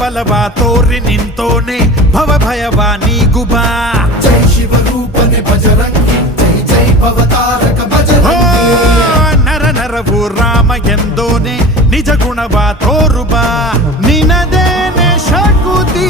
ಬಲವ ತೋರಿ ನಿಂತೋನೆ ಭವ ಭಯವ ನೀಗುಬಾ ಜೈ ಶಿವರೂಪನೆ ಬಜರಂಗಿ ಜೈ ಜೈ ಭವತಾರಕ ಬಜರಂಗಿ ನರ ನರವು ರಾಮ ಎಂದೋನೆ ನಿಜ ಗುಣವ ತೋರುಬಾ ನಿನದೇನೆ ಶಕುತಿ